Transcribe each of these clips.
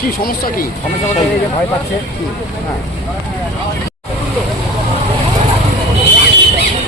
কি সমস্যা কি? সমস্যা ভয় পাচ্ছে। হ্যাঁ।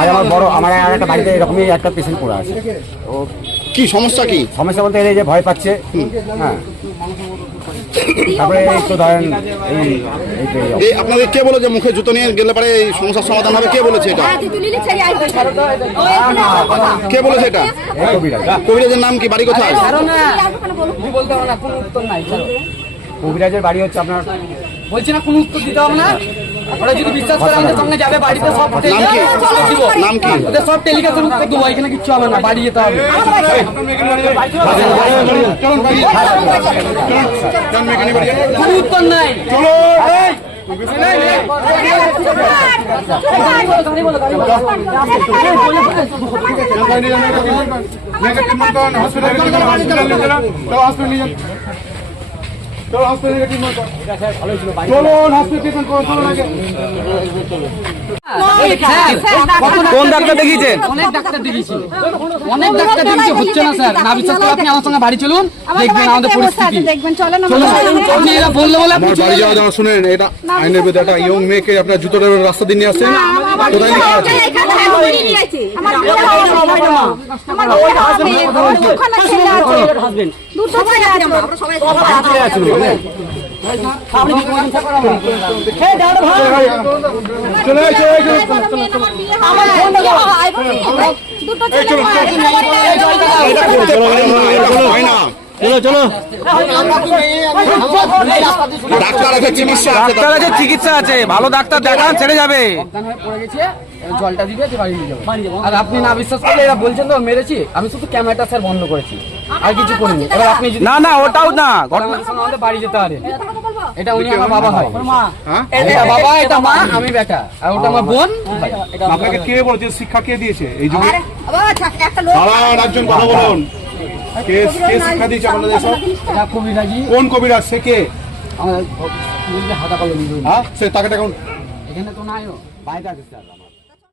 আর আমার বড় আমার আর একটা বাড়িতে এরকমই একটা পেশেন্ট পড়ে আছে। ও কি সমস্যা কি? সমস্যা বলতে এই যে ভয় পাচ্ছে। হ্যাঁ। তারপরে এই তো ধরেন এই আপনাদের কে বলে যে মুখে জুতো নিয়ে গেলে পারে এই সমস্যার সমাধান হবে? কে বলেছে এটা? কে বলেছে এটা? কবিরাজের নাম কি? বাড়ি কোথায়? কবিরাজের বাড়ি হচ্ছে আপনার বলছি না কোনো উত্তর দিতে হবে না। ওরা যদি বিশ্বাস করে আমাদের সঙ্গে যাবে বাড়িতে সব নাম কি? দিব নাম কি? ওদের সব টেলিকাস্টের উত্তর দেবো এখানে কিচ্ছু হবে না বাড়ি যেতে হবে। কোনো উত্তর নাই। কোন ডাক্তার দেখিয়েছেন অনেক ডাক্তার দেখিয়েছি। অনেক ডাক্তার দেখিয়েছি হচ্ছে না স্যার না বিশ্বাস করে আপনি আমার সঙ্গে বাড়ি চলুন দেখবেন আমাদের পরিস্থিতি। দেখবেন চলেন চলুন। আপনি এরা বললে বলে আপনি বাড়ি যাওয়া যাওয়া শুনেন এটা আইনের বিরুদ্ধে একটা ইয়ং মেয়েকে আপনার জুতোটা রাস্তা দিয়ে নিয়ে আসছেন। কোথায় দুটো ছেলে পারেন না হয় না ডাক্তার আছে চিকিৎসা আছে ডাক্তার আছে চিকিৎসা আছে। ভালো ডাক্তার দেখান ছেড়ে যাবে। হয়ে জলটা দিবে বাড়ি নিয়ে যাব। আর আপনি না বিশ্বাস করলে এরা বলছেন তো মেরেছি। আমি শুধু ক্যামেরাটা স্যার বন্ধ করেছি। আর কিছু করিনি। এবার আপনি না না ওটাও না। ঘটনা আমাদের আমাদের বাড়ি যেতে পারে এটা উনি আমার বাবা হয়। হ্যাঁ? এটা বাবা এটা মা আমি বেটা। আর ওটা আমার বোন। আপনাকে কে বলেছে শিক্ষা কে দিয়েছে? এই যুগে একটা লোক একজন কথা বলুন। কে কে শিক্ষা দিয়েছে আপনাদের সব এটা খুবই রাজি কোন কবিরাজ? সে কে? আমার হাতা কলম হ্যাঁ সে তাকে দেখুন। এখানে তো নাই বাইরে আছে